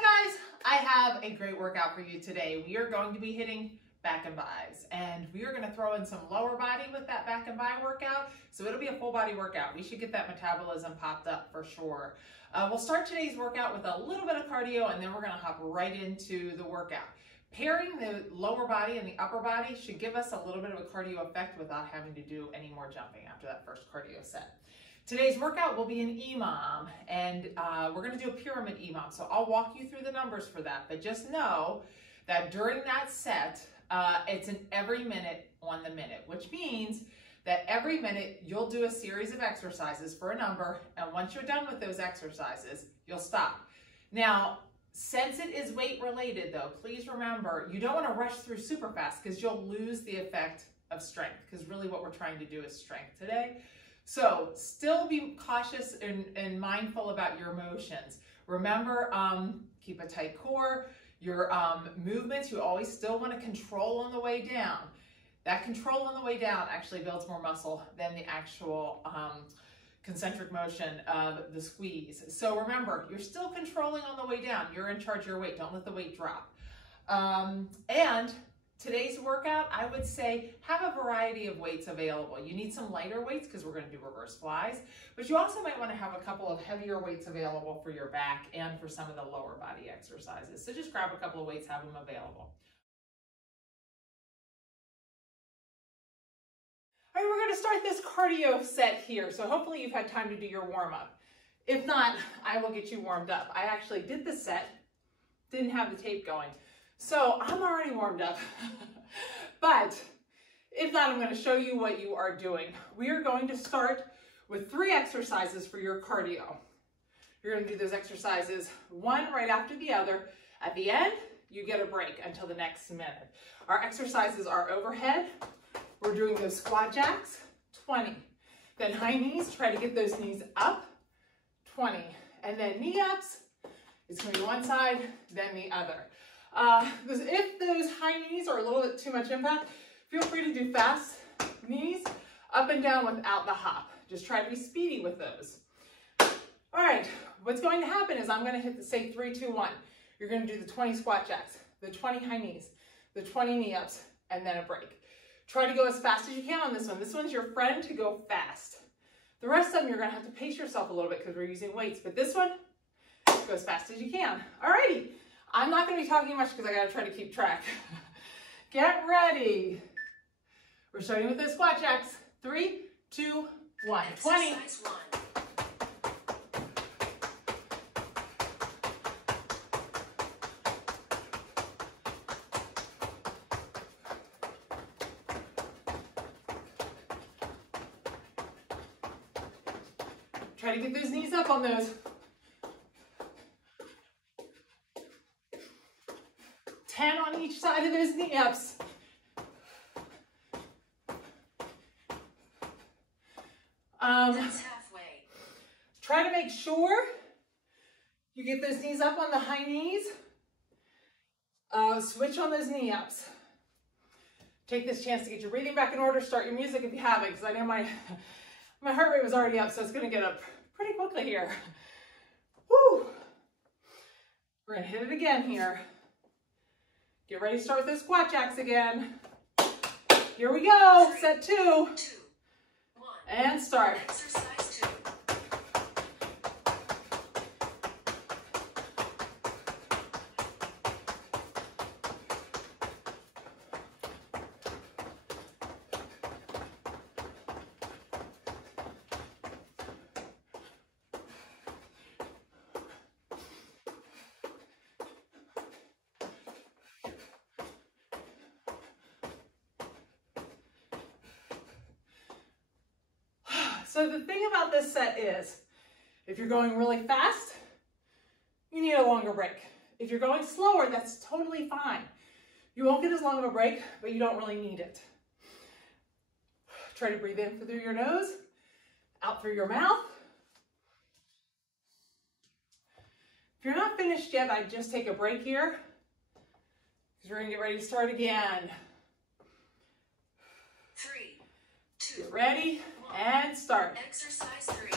Hi guys, I have a great workout for you today. We are going to be hitting back and bis, and we are going to throw in some lower body with that back and bi workout, so it'll be a full body workout. We should get that metabolism popped up for sure. We'll start today's workout with a little bit of cardio, and then we're going to hop right into the workout. Pairing the lower body and the upper body should give us a little bit of a cardio effect without having to do any more jumping after that first cardio set. Today's workout will be an EMOM, and we're going to do a pyramid EMOM. So I'll walk you through the numbers for that, but just know that during that set, it's an every minute on the minute, which means that every minute you'll do a series of exercises for a number, and once you're done with those exercises, you'll stop. Now, since it is weight related though, please remember, you don't want to rush through super fast because you'll lose the effect of strength, because really what we're trying to do is strength today. So still be cautious and mindful about your motions. Remember, keep a tight core. Your movements, you always still want to control on the way down. That control on the way down actually builds more muscle than the actual concentric motion of the squeeze. So remember, you're still controlling on the way down. You're in charge of your weight. Don't let the weight drop. And today's workout, I would say, have a variety of weights available. You need some lighter weights because we're going to do reverse flies, but you also might want to have a couple of heavier weights available for your back and for some of the lower body exercises. So just grab a couple of weights, have them available. All right, we're going to start this cardio set here. So hopefully you've had time to do your warm-up. If not, I will get you warmed up. I actually did the set, didn't have the tape going. So I'm already warmed up, but if not, I'm going to show you what you are doing. We are going to start with 3 exercises for your cardio. You're going to do those exercises one right after the other. At the end, you get a break until the next minute. Our exercises are overhead. We're doing those squat jacks, 20. Then high knees, try to get those knees up, 20. And then knee ups, it's going to be one side, then the other. If those high knees are a little bit too much impact, feel free to do fast knees up and down without the hop. Just try to be speedy with those. All right, what's going to happen is I'm going to hit the, say, 3, 2, 1. You're going to do the 20 squat jacks, the 20 high knees, the 20 knee ups, and then a break. Try to go as fast as you can on this one. This one's your friend to go fast. The rest of them, you're going to have to pace yourself a little bit because we're using weights, but this one, go as fast as you can. All righty. I'm not going to be talking much because I got to try to keep track. Get ready. We're starting with those squat jacks. 3, 2, 1. 20. Exercise 1. Try to get those knees up on those. 10 on each side of those knee ups. That's halfway. Try to make sure you get those knees up on the high knees. Switch on those knee ups. Take this chance to get your breathing back in order. Start your music if you haven't, because I know my heart rate was already up, so it's going to get up pretty quickly here. Woo! We're going to hit it again here. Get ready to start with those squat jacks again. Here we go. Set 2. 2, 1. And start. Exercise 2. So the thing about this set is, if you're going really fast, you need a longer break. If you're going slower, that's totally fine. You won't get as long of a break, but you don't really need it. Try to breathe in through your nose, out through your mouth. If you're not finished yet, I'd just take a break here, because we're going to get ready to start again. 3, 2. Get ready. And start. Exercise 3.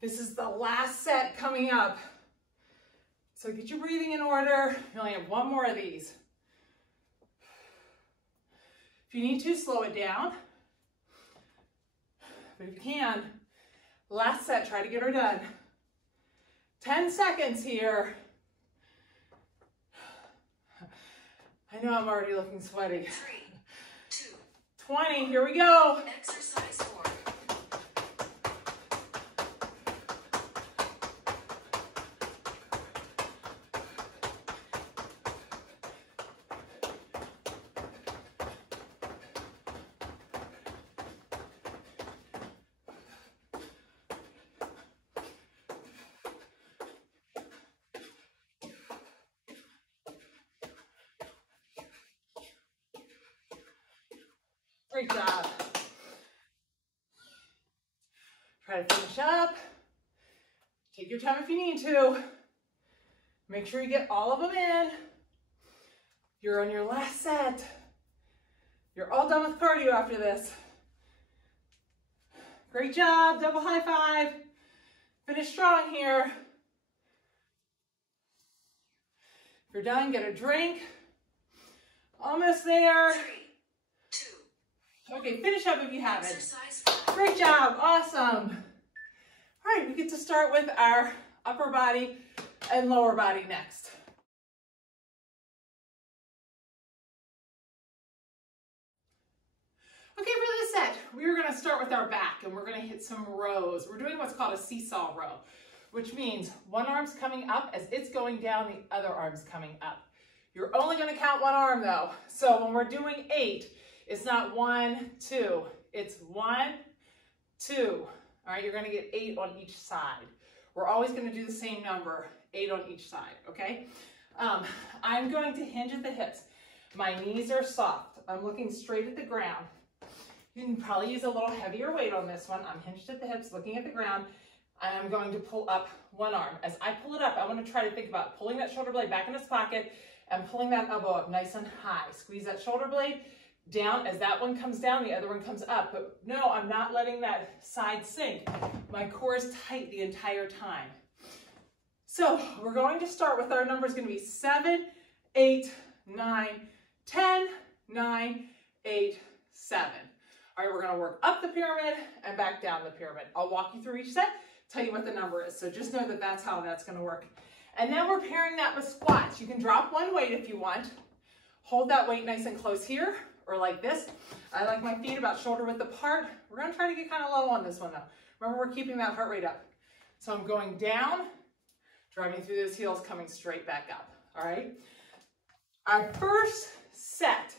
This is the last set coming up. So get your breathing in order. You only have one more of these. If you need to, slow it down. But if you can, last set, try to get her done. 10 seconds here. I know I'm already looking sweaty. 3, 2, 20, here we go. exercise 4. Great job. Try to finish up. Take your time if you need to. Make sure you get all of them in. You're on your last set. You're all done with cardio after this. Great job. Double high five. Finish strong here. If you're done, get a drink. Almost there. 3, 2, Okay, finish up if you haven't. exercise 5. Great job, awesome. All right, we get to start with our upper body and lower body next. Okay, for this set, we're gonna start with our back and we're gonna hit some rows. We're doing what's called a seesaw row, which means one arm's coming up as it's going down, the other arm's coming up. You're only gonna count one arm though. So when we're doing 8, it's not 1, 2, it's 1, 2. All right, you're gonna get 8 on each side. We're always gonna do the same number, 8 on each side, okay? I'm going to hinge at the hips. My knees are soft. I'm looking straight at the ground. You can probably use a little heavier weight on this one. I'm hinged at the hips, looking at the ground. I'm going to pull up one arm. As I pull it up, I want to try to think about pulling that shoulder blade back in its pocket and pulling that elbow up nice and high. Squeeze that shoulder blade down. As that one comes down, the other one comes up. But no, I'm not letting that side sink. My core is tight the entire time. So we're going to start with our numbers going to be 7, 8, 9, 10, 9, 8, 7. All right, we're going to work up the pyramid and back down the pyramid. I'll walk you through each set, tell you what the number is. So just know that that's how that's going to work. And then we're pairing that with squats. You can drop one weight if you want. Hold that weight nice and close here or like this. I like my feet about shoulder width apart. We're going to try to get kind of low on this one though. Remember, we're keeping that heart rate up. So I'm going down, driving through those heels, coming straight back up. All right. Our first set,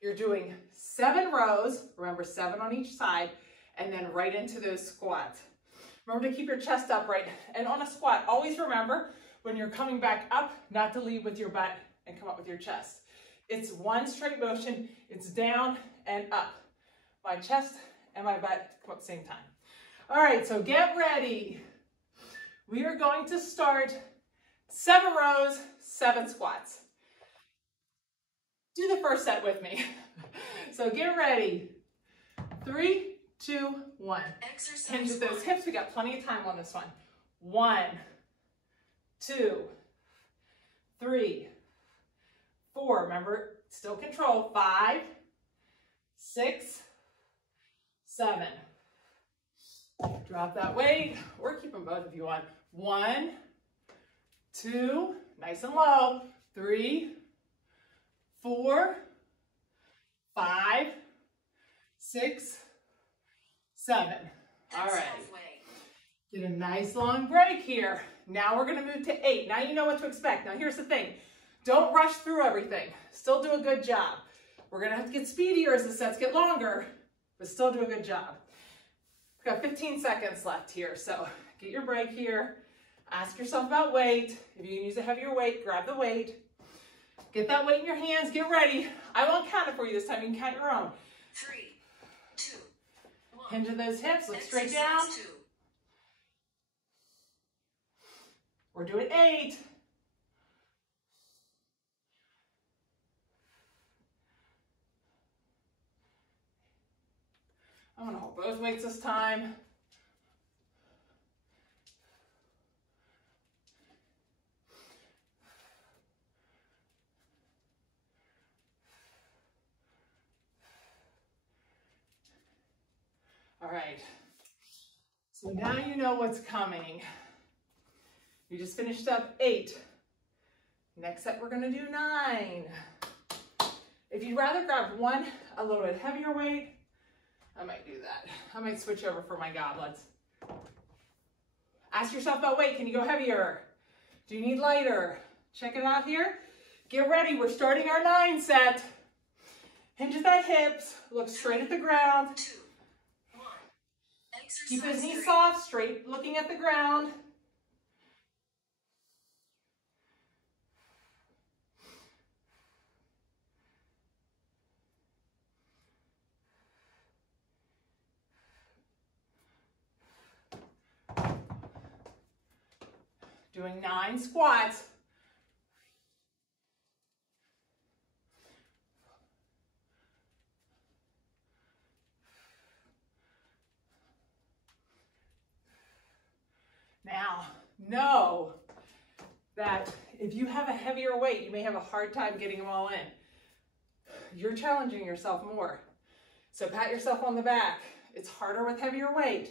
you're doing 7 rows, remember 7 on each side, and then right into those squats. Remember to keep your chest upright. And on a squat, always remember when you're coming back up, not to lead with your butt and come up with your chest. It's one straight motion. It's down and up. My chest and my butt come up at the same time. All right, so get ready. We are going to start 7 rows, 7 squats. Do the first set with me. So get ready. 3, 2, 1. Exercise Hinge at those 1. hips. We got plenty of time on this one. 1, 2, 3, 4. Remember, still control. 5, 6, 7. Drop that weight, or keep them both if you want. 1, 2, nice and low. 3, 4, 5, 6, 7. All That's right. halfway. Get a nice long break here. Now we're gonna move to 8. Now you know what to expect. Now here's the thing. Don't rush through everything. Still do a good job. We're gonna have to get speedier as the sets get longer, but still do a good job. We've got 15 seconds left here, so get your break here. Ask yourself about weight. If you can use a heavier weight, grab the weight. Get that weight in your hands, get ready. I won't count it for you this time, you can count your own. 3, 2, 1. Hinge at those hips, look straight Exercise down. 2. We're doing 8. I'm gonna hold both weights this time. All right. So now you know what's coming. You just finished up 8. Next set, we're gonna do 9. If you'd rather grab a little bit heavier weight, I might do that. I might switch over for my goblets. Ask yourself about weight. Can you go heavier? Do you need lighter? Check it out here. Get ready. We're starting our 9 set. Hinge at the hips. Look straight at the ground. 2, 1. Keep those Exercise knees 3. soft, straight looking at the ground. Doing 9 squats. Now, know that if you have a heavier weight, you may have a hard time getting them all in. You're challenging yourself more. So pat yourself on the back. It's harder with heavier weight.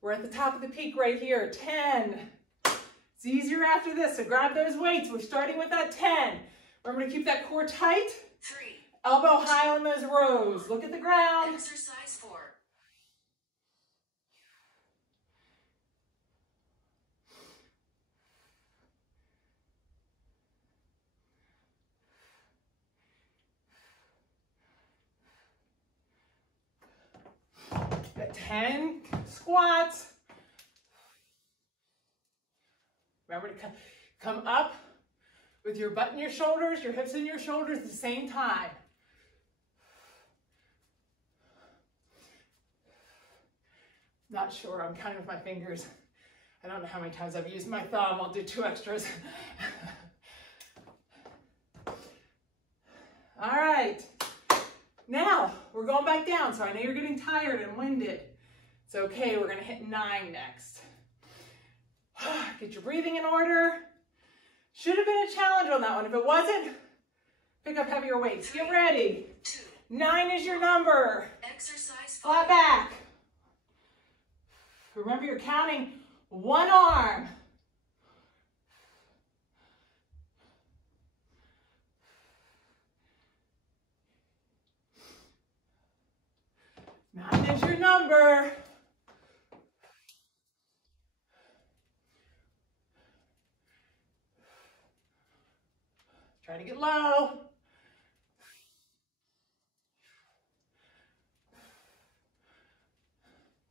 We're at the top of the peak right here, 10. It's easier after this, so grab those weights. We're starting with that 10. Remember to keep that core tight. 3. Elbow high on those rows. Look at the ground. Exercise 4. Got 10 squats. Remember to come up with your butt in your shoulders, your hips in your shoulders at the same time. Not sure, I'm counting with my fingers. I don't know how many times I've used my thumb. I'll do 2 extras. All right. Now, we're going back down, so I know you're getting tired and winded. It's okay, we're gonna hit 9 next. Get your breathing in order. Should have been a challenge on that one. If it wasn't, pick up heavier weights. Get ready. 2. 9 is your number. Exercise 5. Flat back. Remember, you're counting one arm. Nine is your number. Try to get low.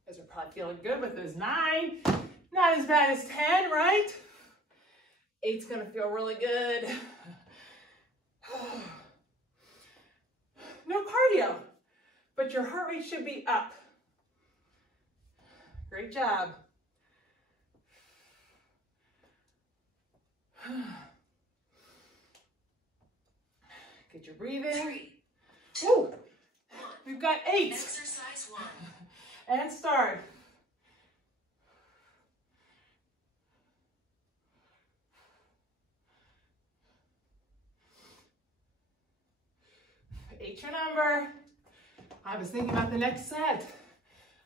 You guys are probably feeling good with those 9. Not as bad as 10, right? 8's gonna feel really good. No cardio, but your heart rate should be up. Great job. Get your breathing. 3, 2, Ooh, 1. we've got 8. Exercise 1. And start. Eight's your number. I was thinking about the next set.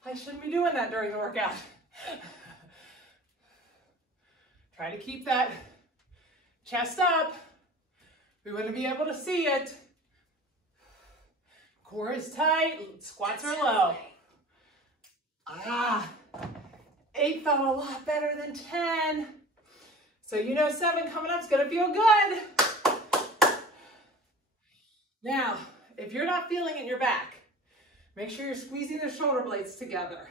I shouldn't be doing that during the workout. Try to keep that chest up. We want to be able to see it. Core is tight, squats are low. Ah, 8 felt a lot better than 10. So you know 7 coming up is gonna feel good. Now, if you're not feeling it in your back, make sure you're squeezing the shoulder blades together.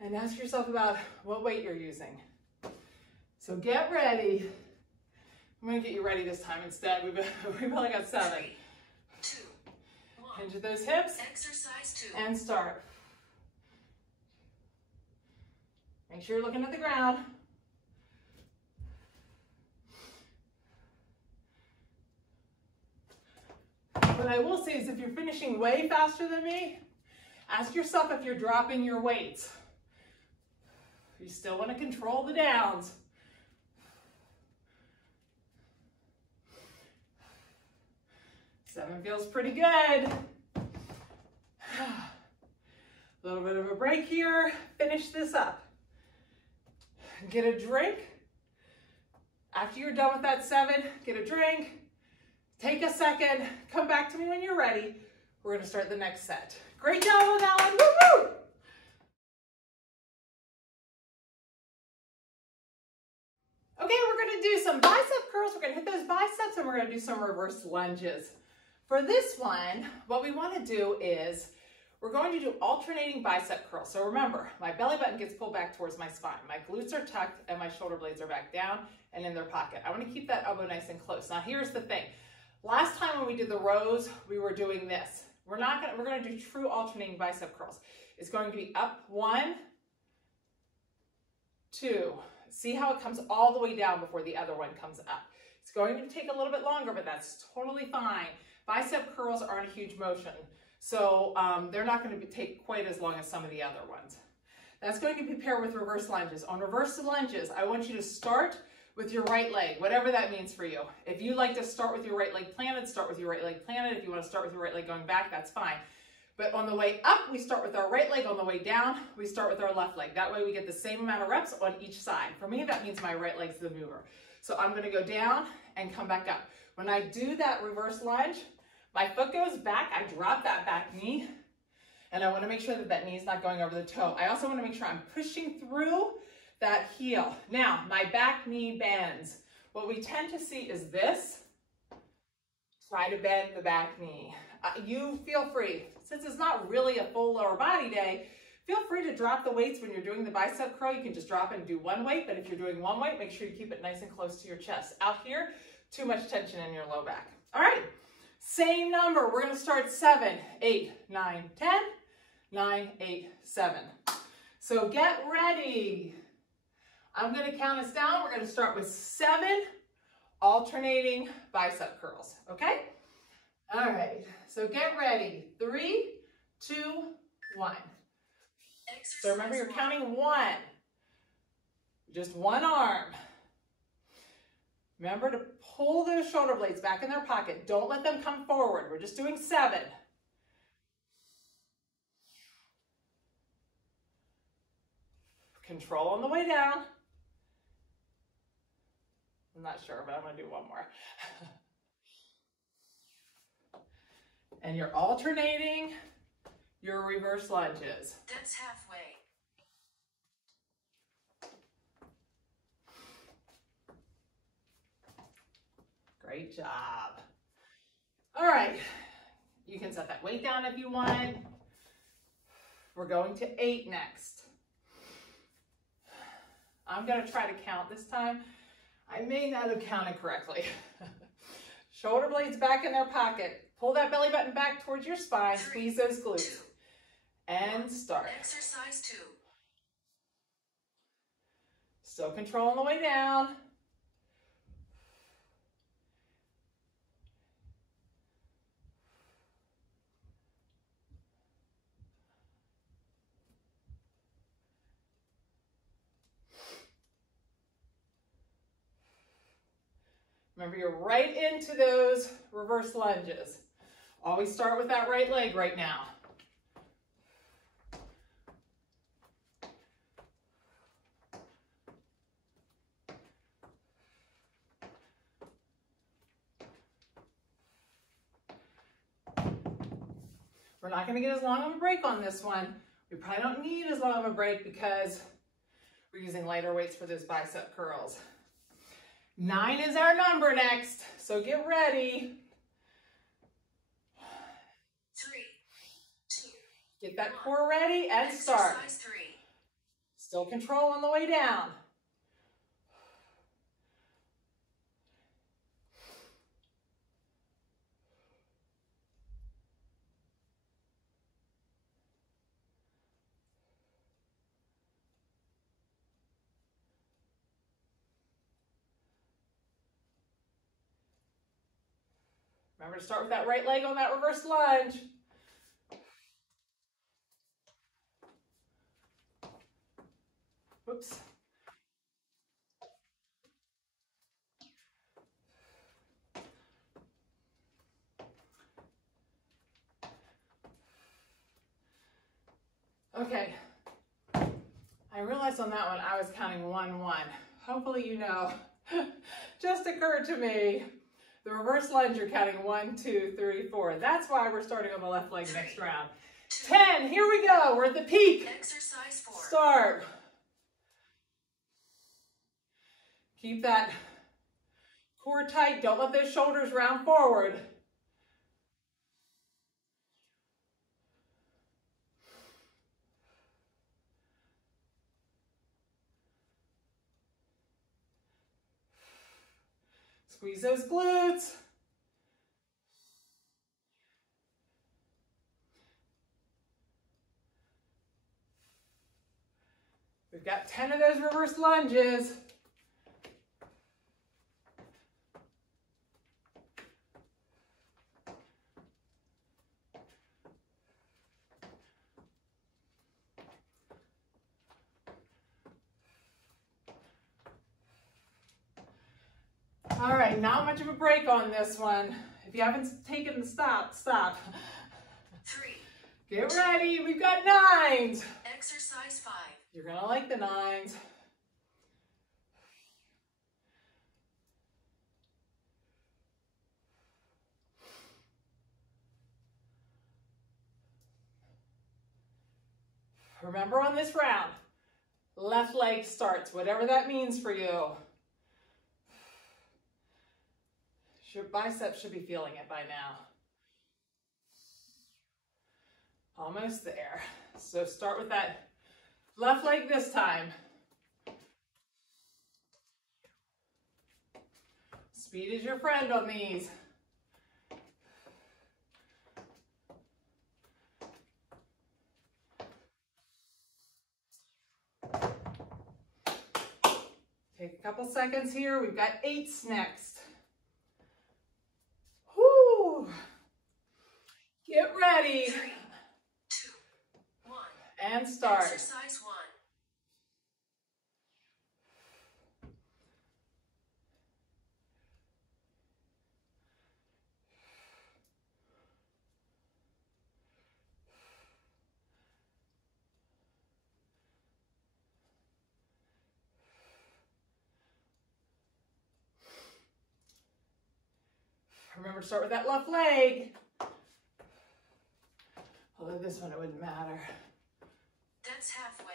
And ask yourself about what weight you're using. So get ready. I'm gonna get you ready this time instead. We've only got 7. 3, 2, 1. Hinge at those hips Exercise 2. and start. Make sure you're looking at the ground. What I will say is if you're finishing way faster than me, ask yourself if you're dropping your weights. You still want to control the downs. Seven feels pretty good. A little bit of a break here. Finish this up. Get a drink. After you're done with that 7, get a drink. Take a second. Come back to me when you're ready. We're going to start the next set. Great job on that one. Woo-hoo! Okay, we're going to do some bicep curls. We're going to hit those biceps and we're going to do some reverse lunges. For this one, what we want to do is we're going to do alternating bicep curls. So remember, my belly button gets pulled back towards my spine. My glutes are tucked and my shoulder blades are back down and in their pocket. I want to keep that elbow nice and close. Now here's the thing. Last time when we did the rows, we were doing this. We're going to do true alternating bicep curls. It's going to be up 1, 2. See how it comes all the way down before the other one comes up. It's going to take a little bit longer, but that's totally fine. Bicep curls aren't a huge motion, so they're not going to take quite as long as some of the other ones. That's going to be paired with reverse lunges. On reverse lunges, I want you to start with your right leg, whatever that means for you. If you like to start with your right leg planted, start with your right leg planted. If you want to start with your right leg going back, that's fine. But on the way up, we start with our right leg. On the way down, we start with our left leg. That way we get the same amount of reps on each side. For me, that means my right leg's the mover. So I'm gonna go down and come back up. When I do that reverse lunge, my foot goes back, I drop that back knee, and I wanna make sure that that knee is not going over the toe. I also wanna make sure I'm pushing through that heel. Now, my back knee bends. What we tend to see is this. Try to bend the back knee. You feel free. Since it's not really a full lower body day, feel free to drop the weights when you're doing the bicep curl. You can just drop it and do one weight, but if you're doing one weight, make sure you keep it nice and close to your chest. Out here, too much tension in your low back. All right, same number. We're gonna start 7, 8, 9, 10, 9, 8, 7. So get ready. I'm gonna count us down. We're gonna start with 7 alternating bicep curls, okay? All right, so get ready. 3, 2, 1. So remember, you're counting 1. Just one arm. Remember to pull those shoulder blades back in their pocket. Don't let them come forward. We're just doing 7. Control on the way down. I'm not sure, but I'm going to do one more. And you're alternating your reverse lunges. That's halfway. Great job. All right, you can set that weight down if you want. We're going to 8 next. I'm going to try to count this time. I may not have counted correctly. Shoulder blades back in their pocket. Pull that belly button back towards your spine. 3, squeeze those glutes. 2, and start. Exercise 2. Still controlling the way down. Remember, you're right into those reverse lunges. Always start with that right leg right now. We're not going to get as long of a break on this one. We probably don't need as long of a break because we're using lighter weights for those bicep curls. 9 is our number next, so get ready. 3, 2, Get that core ready and start. Exercise 3. Still control on the way down. Remember to start with that right leg on that reverse lunge. Whoops. Okay. I realized on that one I was counting 1-1. Hopefully you know. Just occurred to me. The reverse lunge, you're counting 1, 2, 3, 4. That's why we're starting on the left leg next round. 10, here we go. We're at the peak. Exercise 4. Start. Keep that core tight. Don't let those shoulders round forward. Squeeze those glutes. We've got 10 of those reverse lunges. All right, not much of a break on this one. If you haven't taken the stop. 3. Get ready, we've got 9s. Exercise 5. You're gonna like the 9s. Remember on this round, left leg starts, whatever that means for you. Your biceps should be feeling it by now. Almost there. So start with that left leg this time. Speed is your friend on these. Take a couple seconds here. We've got 8s next. Whoo! Get ready. 3, 2, 1. And start. Exercise 1. Remember to start with that left leg. Although this one, it wouldn't matter. That's halfway.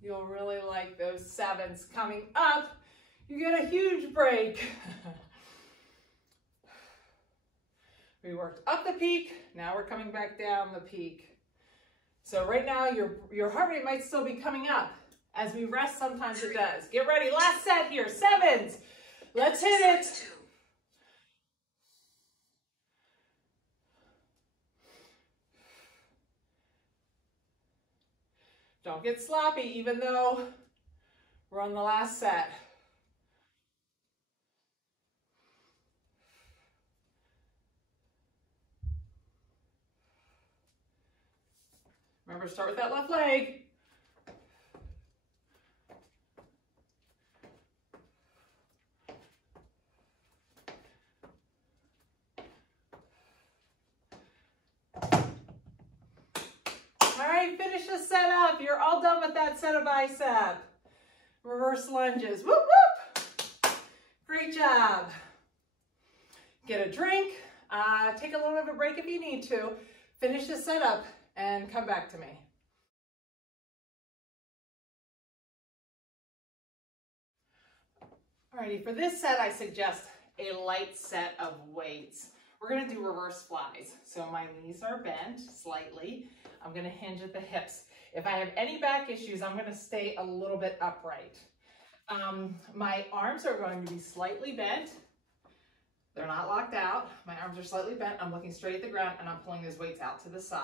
You'll really like those 7s coming up. You get a huge break. We worked up the peak. Now we're coming back down the peak. So right now your heart rate might still be coming up. As we rest, sometimes it does. Get ready, last set here, 7s. Let's hit it. 2. Don't get sloppy, even though we're on the last set. Remember, start with that left leg. All right, finish the set up. You're all done with that set of bicep. Reverse lunges. Whoop, whoop. Great job. Get a drink. Take a little bit of a break if you need to. Finish the setup and come back to me. Alrighty, for this set, I suggest a light set of weights. We're gonna do reverse flies. So my knees are bent slightly. I'm gonna hinge at the hips. If I have any back issues, I'm gonna stay a little bit upright. My arms are going to be slightly bent. They're not locked out. My arms are slightly bent. I'm looking straight at the ground and I'm pulling those weights out to the side.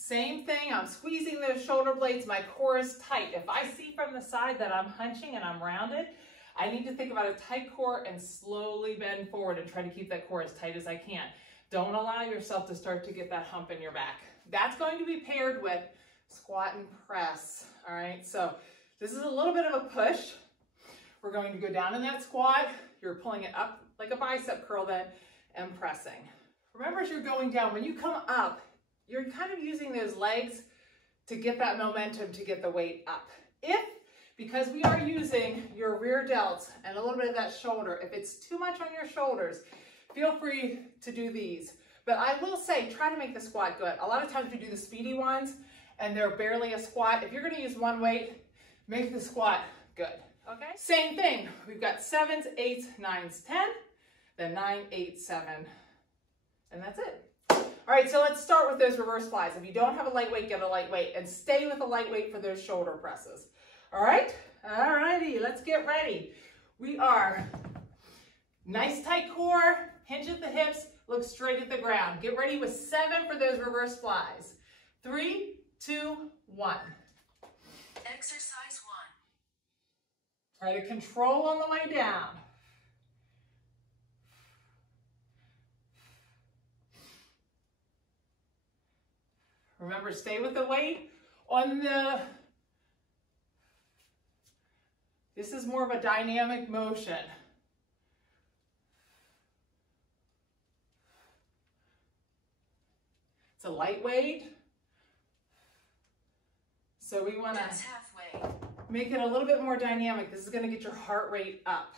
Same thing, I'm squeezing those shoulder blades. My core is tight. If I see from the side that I'm hunching and I'm rounded, I need to think about a tight core and slowly bend forward and try to keep that core as tight as I can. Don't allow yourself to start to get that hump in your back. That's going to be paired with squat and press. All right, so this is a little bit of a push. We're going to go down in that squat. You're pulling it up like a bicep curl then and pressing. Remember, as you're going down, when you come up, you're kind of using those legs to get that momentum to get the weight up. Because we are using your rear delts and a little bit of that shoulder, if it's too much on your shoulders, feel free to do these. But I will say, try to make the squat good. A lot of times we do the speedy ones and they're barely a squat. If you're gonna use one weight, make the squat good, okay? Same thing, we've got 7s, 8s, 9s, 10, then 9, 8, 7, and that's it. All right, so let's start with those reverse flies. If you don't have a lightweight, get a lightweight and stay with a lightweight for those shoulder presses. All right, all righty, let's get ready. We are nice tight core, hinge at the hips, look straight at the ground. Get ready with 7 for those reverse flies. 3, 2, 1. Exercise 1. Try to control on the way down. Remember, stay with the weight on the, this is more of a dynamic motion. It's a lightweight. So we want to make it a little bit more dynamic. This is going to get your heart rate up.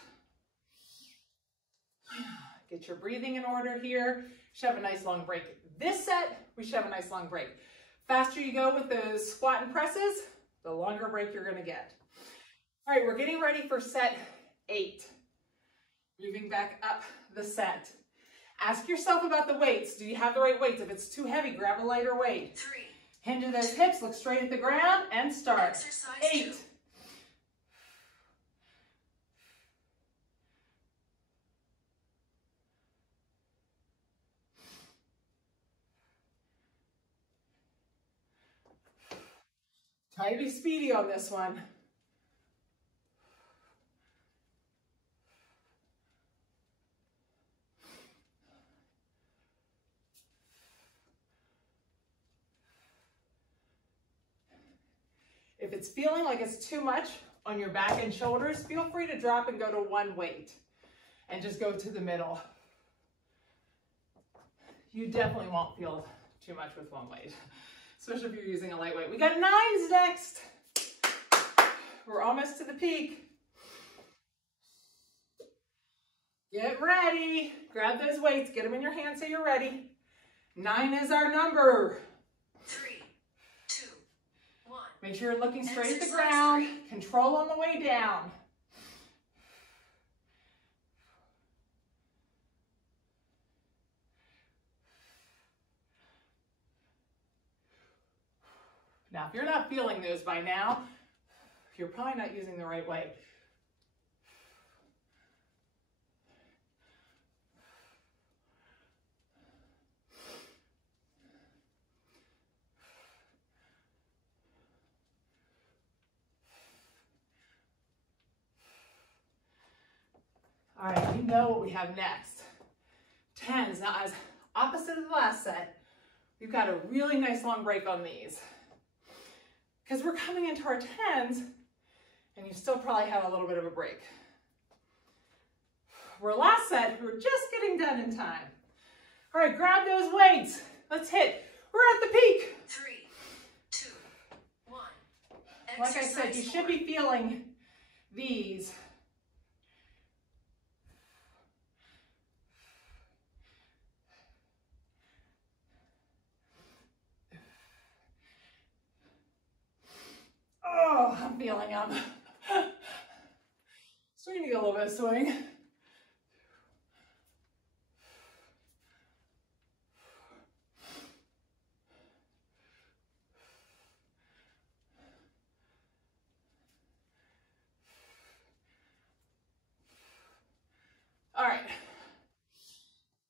Get your breathing in order here. You should have a nice long break. This set, we should have a nice long break. Faster you go with those squat and presses, the longer break you're going to get. All right, we're getting ready for set 8. Moving back up the set. Ask yourself about the weights. Do you have the right weights? If it's too heavy, grab a lighter weight. 3. Hinge at those hips, look straight at the ground, and start. Exercise 8. 2. Try to be speedy on this one. If it's feeling like it's too much on your back and shoulders, feel free to drop and go to one weight and just go to the middle. You definitely won't feel too much with one weight, especially if you're using a lightweight. We got 9s next. We're almost to the peak. Get ready. Grab those weights, get them in your hand so you're ready. 9 is our number. 3, 2, 1. Make sure you're looking straight at the ground. Control on the way down. Now, if you're not feeling those by now, you're probably not using the right way. All right, we know what we have next. 10s. Now, as opposite of the last set, we've got a really nice long break on these. Because we're coming into our 10s, and you still probably have a little bit of a break. We're last set, we're just getting done in time. All right, grab those weights. Let's hit. We're at the peak. 3, 2, 1. Like I said, you should be feeling these. Oh, I'm feeling them. Starting to get a little bit of swing. All right.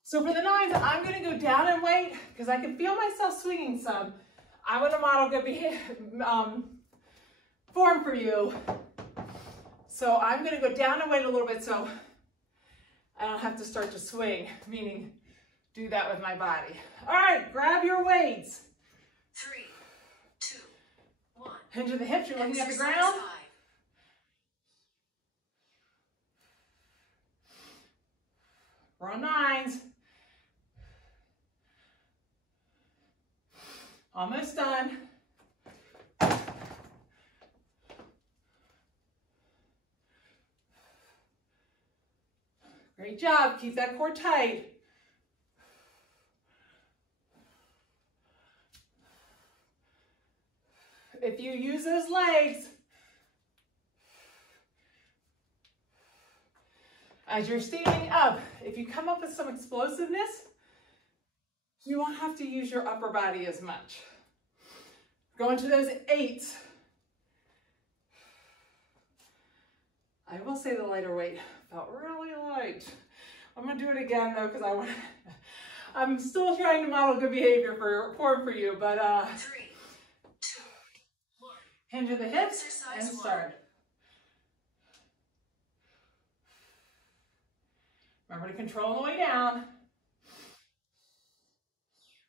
So for the 9s, I'm going to go down in weight because I can feel myself swinging some. I want to model good form for you. So I'm going to go down and weight a little bit so I don't have to start to swing, meaning do that with my body. All right, grab your weights. 3, 2, 1. Hinge at the hips, you're looking at the Exercise ground. 5. Great job. Keep that core tight. If you use those legs as you're standing up, if you come up with some explosiveness, you won't have to use your upper body as much. Go into those 8s. I will say the lighter weight felt really light. I'm gonna do it again though, because I'm still trying to model good behavior for you, but 3, 2, 1. hinge of the hips and Exercise start. Remember to control the way down.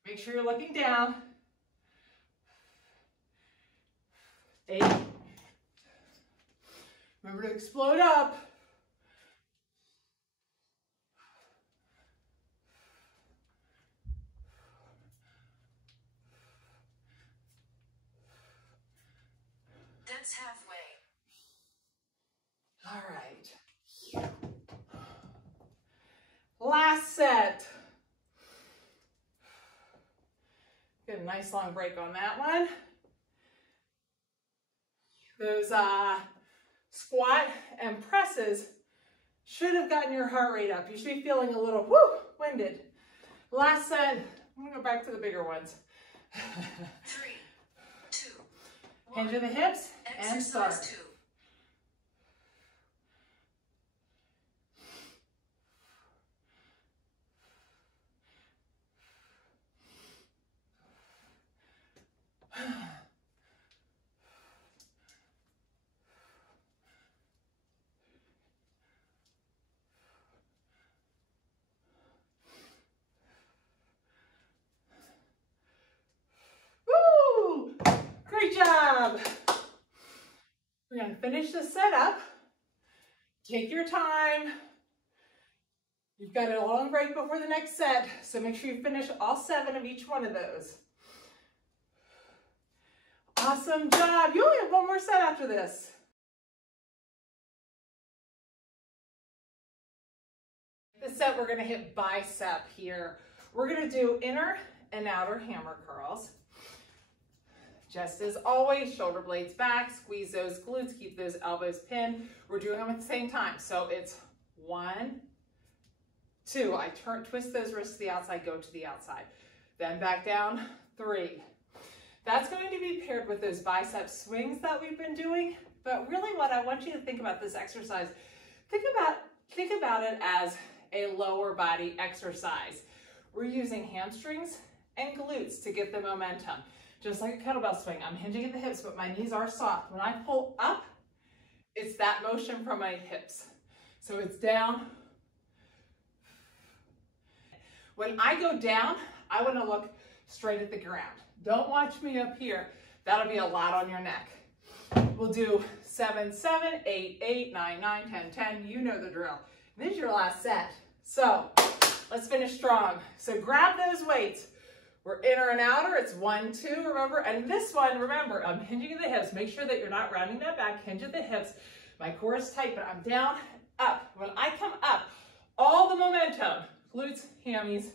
Make sure you're looking down. 8. Remember to explode up. 4. That's halfway. All right. Last set. Get a nice long break on that one. Those squat and presses should have gotten your heart rate up. You should be feeling a little winded. Last set. I'm gonna go back to the bigger ones. 3, 2, 1. Hinge of the hips and start. Exercise 2. Woo! Great job. We're going to finish the setup. Take your time. You've got a long break before the next set, so make sure you finish all 7 of each one of those. Awesome job. You only have one more set after this. This set, we're going to hit bicep here. We're going to do inner and outer hammer curls. Just as always, shoulder blades back, squeeze those glutes, keep those elbows pinned. We're doing them at the same time. So it's 1, 2. I twist those wrists to the outside, go to the outside. Then back down, 3. That's going to be paired with those bicep swings that we've been doing. But really what I want you to think about this exercise, think about it as a lower body exercise. We're using hamstrings and glutes to get the momentum. Just like a kettlebell swing, I'm hinging at the hips, but my knees are soft. When I pull up, it's that motion from my hips. So it's down. When I go down, I want to look straight at the ground. Don't watch me up here. That'll be a lot on your neck. We'll do 7, 7, 8, 8, 9, 9, 10, 10. You know the drill. This is your last set. So let's finish strong. So grab those weights. We're inner and outer. It's 1, 2, remember? And this one, remember, I'm hinging at the hips. Make sure that you're not rounding that back. Hinge at the hips. My core is tight, but I'm down, up. When I come up, all the momentum, glutes, hammies,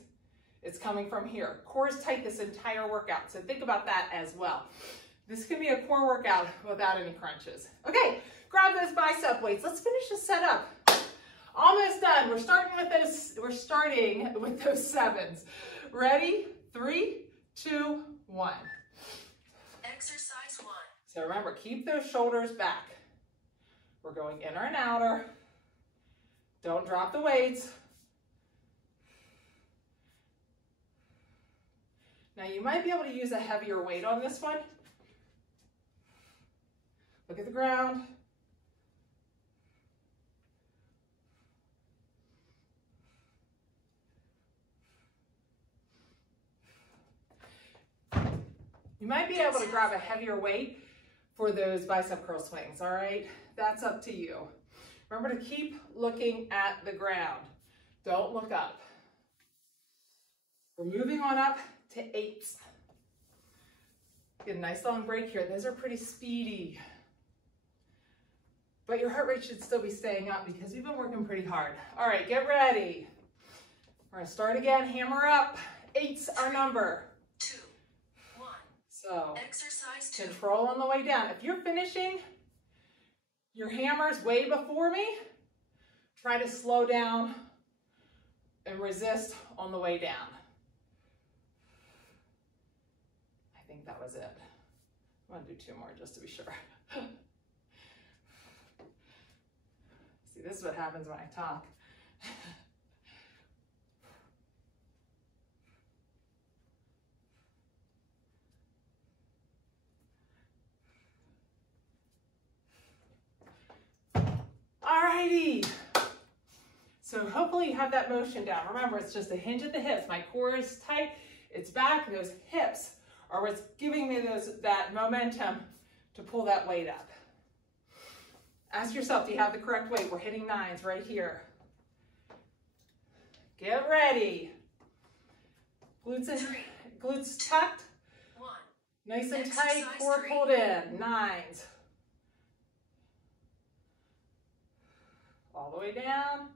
it's coming from here. Core is tight this entire workout, so think about that as well. This can be a core workout without any crunches. Okay, grab those bicep weights. Let's finish the setup. Almost done. We're starting with those 7s. Ready? 3, 2, 1. Exercise 1. So remember, keep those shoulders back. We're going inner and outer. Don't drop the weights. Now you might be able to use a heavier weight on this one. Look at the ground. You might be able to grab a heavier weight for those bicep curl swings, all right? That's up to you. Remember to keep looking at the ground. Don't look up. We're moving on up to 8s. Get a nice long break here. Those are pretty speedy. but your heart rate should still be staying up because we've been working pretty hard. All right, get ready. We're gonna start again, hammer up. 8's our number. 2, 1. So Exercise 2. control on the way down. If you're finishing your hammers way before me, try to slow down and resist on the way down. I think that was it. I'm gonna do 2 more just to be sure. See, this is what happens when I talk. Alrighty. So hopefully you have that motion down. Remember, it's just a hinge at the hips. My core is tight, it's back, those hips are what's giving me that momentum to pull that weight up. Ask yourself, do you have the correct weight? We're hitting 9s right here. Get ready. Glutes tucked. 1. Nice and Exercise tight, core 3. pulled in. 9s. All the way down.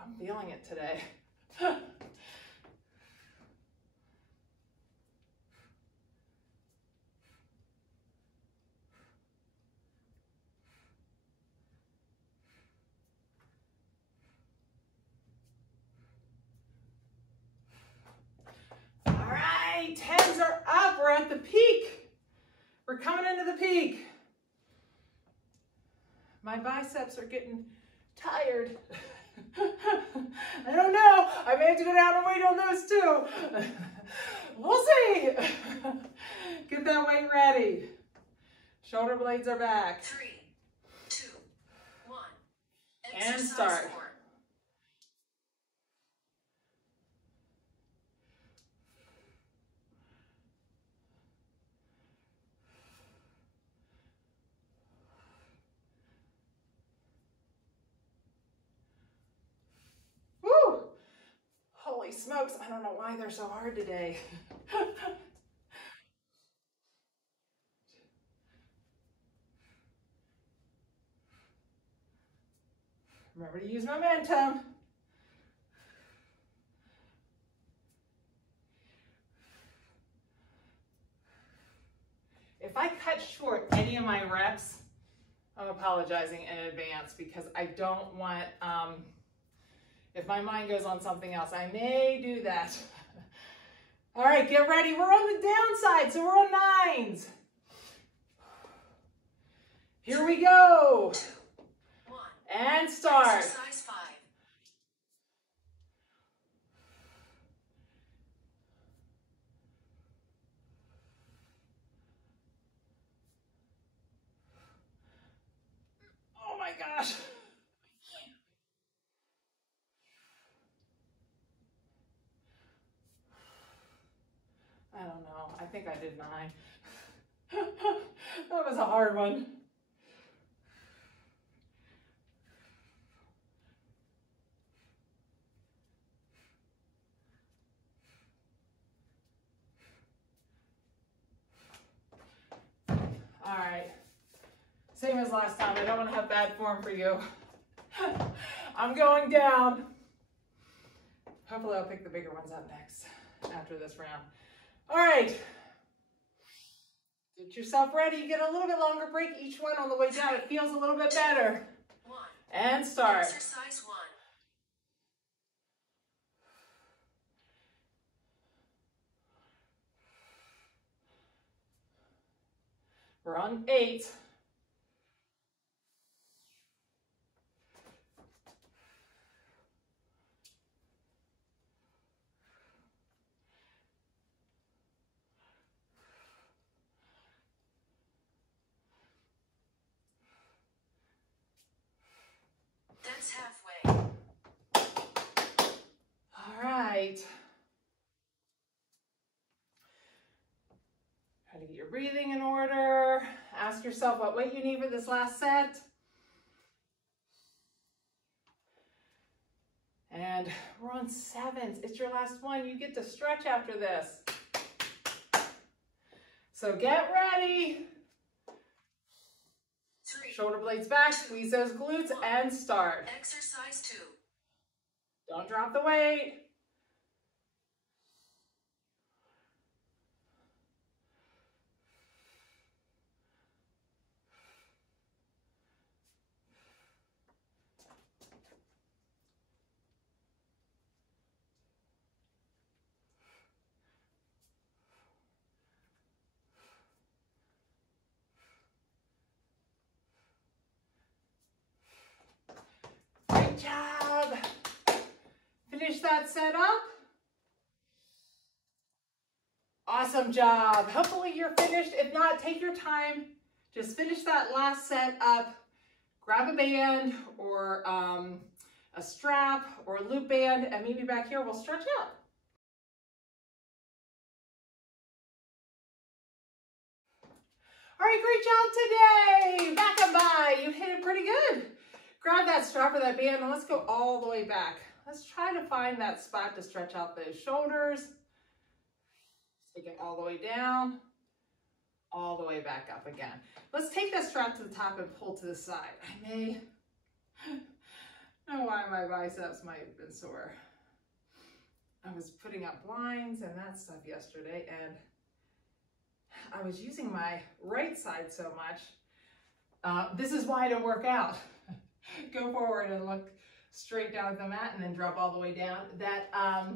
I'm feeling it today. All right, 10s are up. We're at the peak. We're coming into the peak. My biceps are getting tired. I don't know. I may have to go down and weight on those too. We'll see. Get that weight ready. Shoulder blades are back. 3, 2, 1. And Exercise start. 4. Woo! Holy smokes, I don't know why they're so hard today. Remember to use momentum. If I cut short any of my reps, I'm apologizing in advance because I don't want, if my mind goes on something else, I may do that. All right, get ready. We're on the downside, so we're on 9s. Here we go. 2, 1. And start. Exercise 5. Oh my gosh. I don't know. I think I did 9. That was a hard one. All right. Same as last time. I don't want to have bad form for you. I'm going down. Hopefully I'll pick the bigger ones up next after this round. All right. Get yourself ready. You get a little bit longer break each one on the way down. It feels a little bit better. 1. And start. Exercise 1. We're on 8. That's halfway. All right. Try to get your breathing in order. Ask yourself what weight you need for this last set. And we're on 7s. It's your last one. You get to stretch after this. So get ready. 3. Shoulder blades back, squeeze those glutes, and start. Exercise 2. Don't drop the weight. Great job. Finish that set up. Awesome job. Hopefully you're finished. If not, take your time. Just finish that last set up. Grab a band or a strap or a loop band, and maybe back here we'll stretch out. All right, great job today. Back and by. You hit it pretty good. Grab that strap or that band and let's go all the way back. Let's try to find that spot to stretch out those shoulders. Take it all the way down, all the way back up again. Let's take that strap to the top and pull to the side. I may know why my biceps might have been sore. I was putting up blinds and that stuff yesterday, and I was using my right side so much. This is why I don't work out. Go forward and look straight down at the mat and then drop all the way down. That I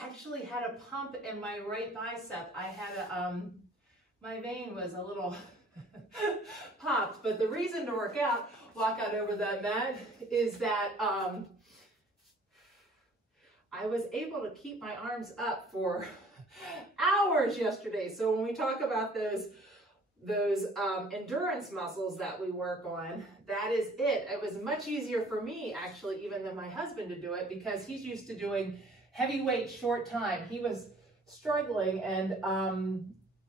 actually had a pump in my right bicep. I had a, my vein was a little popped, but the reason to work out, walk out over that mat, is that I was able to keep my arms up for hours yesterday. So when we talk about those endurance muscles that we work on, that is it. It was much easier for me, actually, even than my husband to do it, because he's used to doing heavyweight short time. He was struggling, and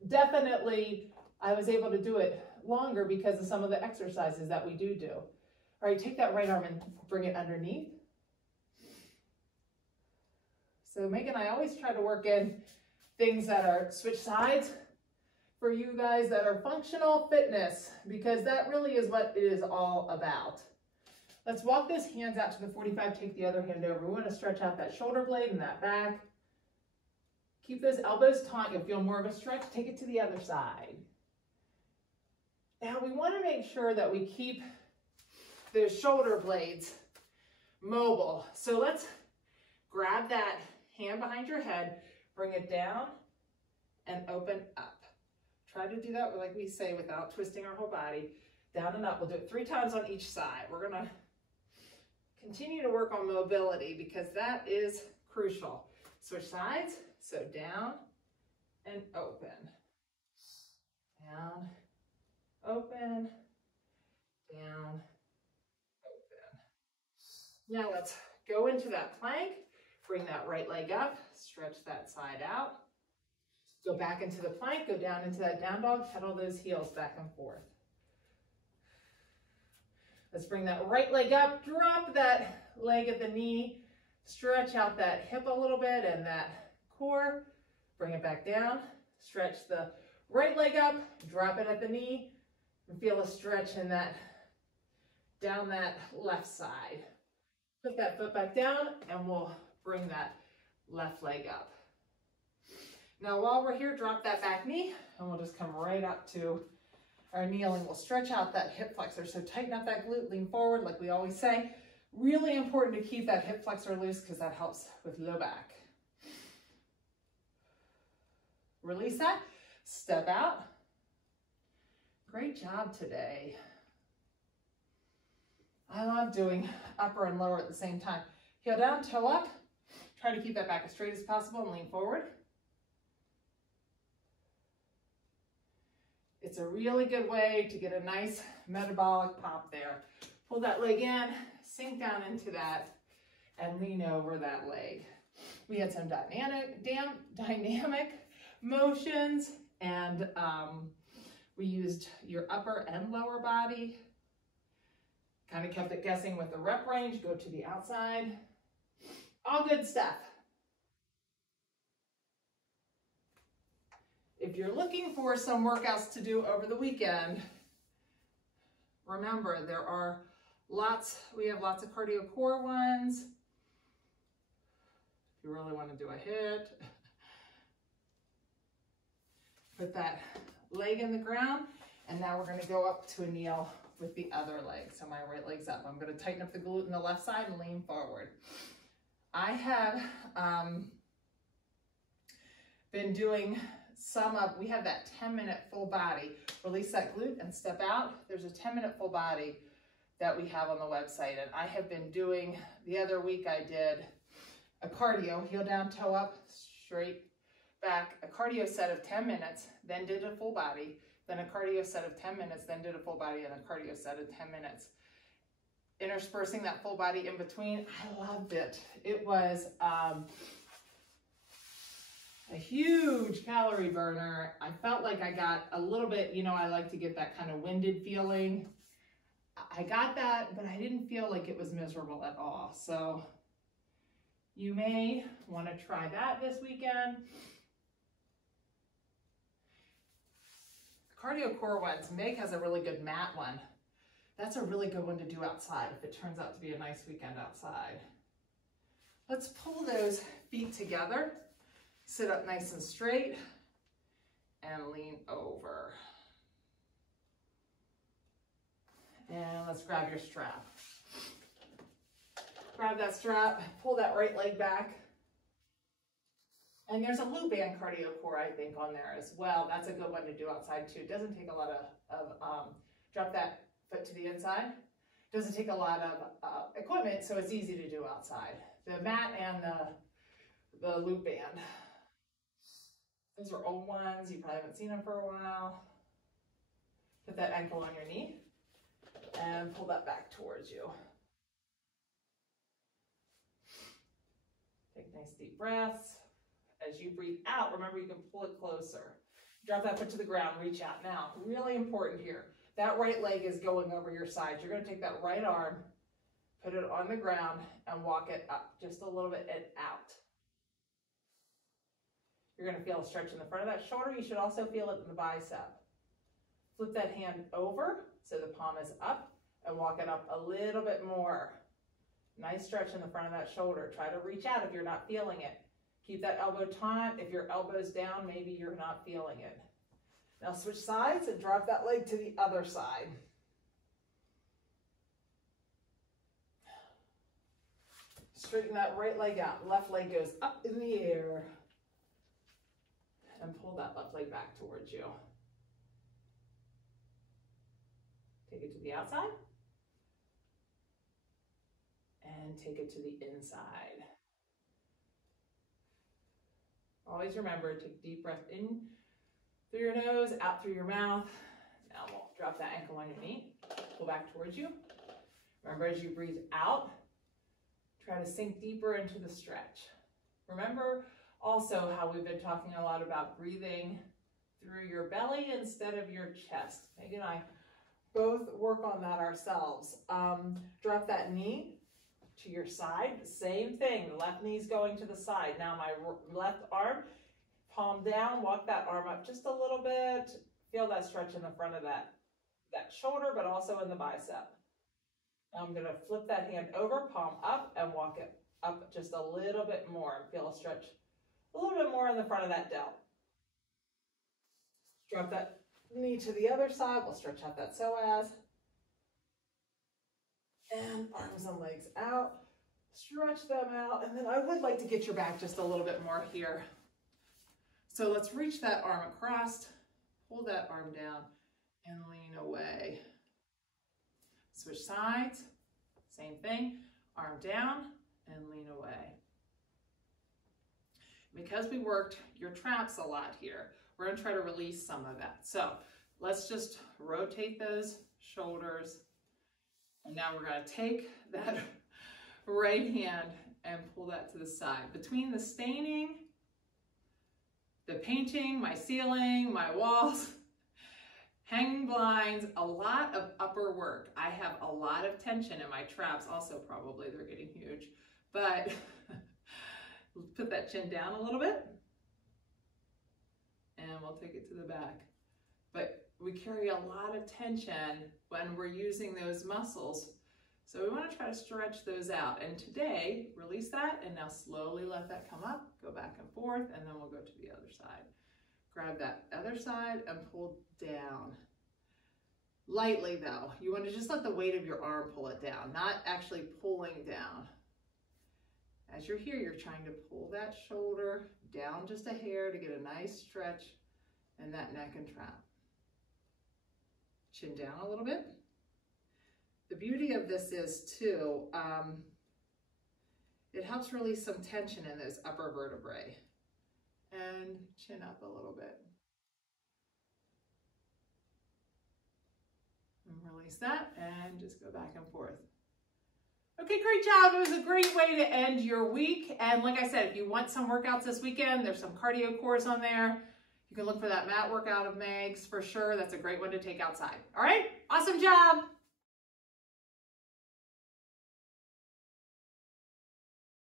definitely I was able to do it longer because of some of the exercises that we do. All right, take that right arm and bring it underneath. So Megan, I always try to work in things that are switch sides for you guys that are functional fitness, because that really is what it is all about. Let's walk those hands out to the 45, take the other hand over. We want to stretch out that shoulder blade and that back. Keep those elbows taut. You'll feel more of a stretch. Take it to the other side. Now we want to make sure that we keep those shoulder blades mobile. So let's grab that hand behind your head, bring it down and open up. Try to do that, like we say, without twisting our whole body. Down and up. We'll do it 3 times on each side. We're going to continue to work on mobility because that is crucial. Switch sides. So down and open. Down, open, down, open. Now let's go into that plank. Bring that right leg up. Stretch that side out. Go back into the plank, go down into that down dog, pedal those heels back and forth. Let's bring that right leg up, drop that leg at the knee, stretch out that hip a little bit and that core, bring it back down, stretch the right leg up, drop it at the knee, and feel a stretch in that, down that left side. Put that foot back down and we'll bring that left leg up. Now while we're here, drop that back knee and we'll just come right up to our kneeling. We'll stretch out that hip flexor. So tighten up that glute, lean forward like we always say. Really important to keep that hip flexor loose because that helps with low back. Release that, step out. Great job today. I love doing upper and lower at the same time. Heel down, toe up. Try to keep that back as straight as possible and lean forward. It's a really good way to get a nice metabolic pop there. Pull that leg in, sink down into that, and lean over that leg. We had some dynamic motions, and we used your upper and lower body. Kind of kept it guessing with the rep range. Go to the outside. All good stuff. If you're looking for some workouts to do over the weekend, remember there are we have lots of cardio core ones. If you really want to do a HIIT, put that leg in the ground, and now we're going to go up to a kneel with the other leg. So my right leg's up. I'm going to tighten up the glute in the left side and lean forward. I have been doing we have that 10-minute full body. Release that glute and step out. There's a 10-minute full body that we have on the website. And I have been doing, the other week I did a cardio, heel down, toe up, straight back, a cardio set of 10 minutes, then did a full body, then a cardio set of 10 minutes, then did a full body and a cardio set of 10 minutes. Interspersing that full body in between, I loved it. It was a huge calorie burner. I felt like I got a little bit, you know, I like to get that kind of winded feeling. I got that, but I didn't feel like it was miserable at all. So you may want to try that this weekend. Cardio core ones, Meg has a really good mat one. That's a really good one to do outside if it turns out to be a nice weekend outside. Let's pull those feet together. Sit up nice and straight and lean over. And let's grab your strap. Grab that strap, pull that right leg back. And there's a loop band cardio core, I think, on there as well. That's a good one to do outside too. It doesn't take a lot of drop that foot to the inside. Doesn't take a lot of equipment, so it's easy to do outside. The mat and the loop band. Those are old ones. You probably haven't seen them for a while. Put that ankle on your knee and pull that back towards you. Take nice deep breaths. As you breathe out, remember you can pull it closer. Drop that foot to the ground, reach out. Now, really important here. That right leg is going over your side. You're going to take that right arm, put it on the ground, and walk it up just a little bit and out. You're going to feel a stretch in the front of that shoulder. You should also feel it in the bicep. Flip that hand over so the palm is up and walk it up a little bit more. Nice stretch in the front of that shoulder. Try to reach out if you're not feeling it. Keep that elbow taut. If your elbow's down, maybe you're not feeling it. Now switch sides and drop that leg to the other side. Straighten that right leg out. Left leg goes up in the air. And pull that left leg back towards you. Take it to the outside. And take it to the inside. Always remember, take a deep breath in through your nose, out through your mouth. Now we'll drop that ankle on your knee. Pull back towards you. Remember, as you breathe out, try to sink deeper into the stretch. Remember also how we've been talking a lot about breathing through your belly instead of your chest. Meg and I both work on that ourselves. Drop that knee to your side. Same thing. The left knee's going to the side. Now my left arm, palm down, walk that arm up just a little bit. Feel that stretch in the front of that shoulder, but also in the bicep. I'm going to flip that hand over, palm up, and walk it up just a little bit more. Feel a stretch a little bit more in the front of that delt. Drop that knee to the other side. We'll stretch out that psoas. And arms and legs out. Stretch them out. And then I would like to get your back just a little bit more here. So let's reach that arm across. Pull that arm down and lean away. Switch sides. Same thing. Arm down and lean away. Because we worked your traps a lot here, we're going to try to release some of that. So let's just rotate those shoulders. And now we're going to take that right hand and pull that to the side. Between the staining, the painting, my ceiling, my walls, hanging blinds, a lot of upper work. I have a lot of tension in my traps. Also, probably they're getting huge. But put that chin down a little bit. And we'll take it to the back. But we carry a lot of tension when we're using those muscles. So we want to try to stretch those out. And today, release that and now slowly let that come up, go back and forth, and then we'll go to the other side. Grab that other side and pull down. Lightly though, you want to just let the weight of your arm pull it down, not actually pulling down. As you're here, you're trying to pull that shoulder down just a hair to get a nice stretch in that neck and trap. Chin down a little bit. The beauty of this is too, it helps release some tension in those upper vertebrae. And chin up a little bit. And release that and just go back and forth. Okay, great job. It was a great way to end your week. And like I said, if you want some workouts this weekend, there's some cardio cores on there. You can look for that mat workout of Meg's for sure. That's a great one to take outside. All right, awesome job.